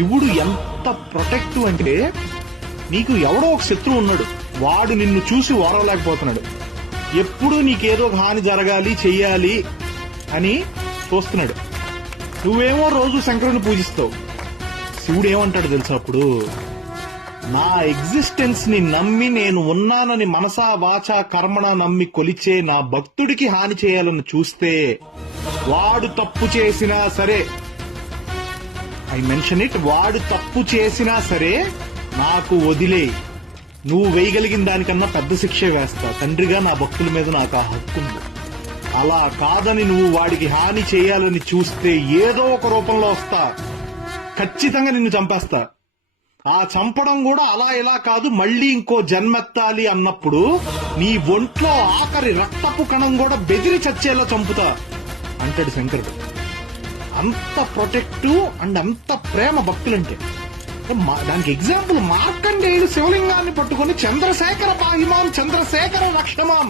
శివుడు ఎంత ప్రొటెక్టివ్ అంటే, నీకు ఎవడో ఒక శత్రువు ఉన్నాడు, వాడు నిన్ను చూసి ఓరవలేకపోతున్నాడు, ఎప్పుడు నీకేదో ఒక హాని జరగాలి చెయ్యాలి అని చూస్తున్నాడు. నువ్వేమో రోజు శంకరుని పూజిస్తావు. శివుడు ఏమంటాడు తెలుసా అప్పుడు? నా ఎగ్జిస్టెన్స్ ని నమ్మి నేను ఉన్నానని మనసా వాచా కర్మణ నమ్మి కొలిచే నా భక్తుడికి హాని చేయాలని చూస్తే వాడు తప్పు చేసినా సరే, ఐ మెన్షన్ ఇట్, వాడు తప్పు చేసినా సరే నాకు వదిలే, నువ్వు వేయగలిగిన దానికన్నా పెద్ద శిక్ష వేస్తా. తండ్రిగా నా భక్తుల మీద నాకు ఆ హక్కు ఉంది. అలా కాదని నువ్వు వాడికి హాని చేయాలని చూస్తే ఏదో ఒక రూపంలో వస్తా, ఖచ్చితంగా నిన్ను చంపేస్తా. ఆ చంపడం కూడా అలా ఇలా కాదు, మళ్ళీ ఇంకో జన్మెత్తాలి అన్నప్పుడు నీ ఒంట్లో ఆఖరి రక్తపు కణం కూడా బెదిరి చచ్చేలా చంపుతా అంటాడు శంకరుడు. అంత ప్రొటెక్టివ్ అండ్ అంత ప్రేమ భక్తులంటే. దానికి ఎగ్జాంపుల్ మార్కండేయుడు శివలింగాన్ని పట్టుకుని చంద్రశేఖర పాహిమాం చంద్రశేఖర రక్షమాం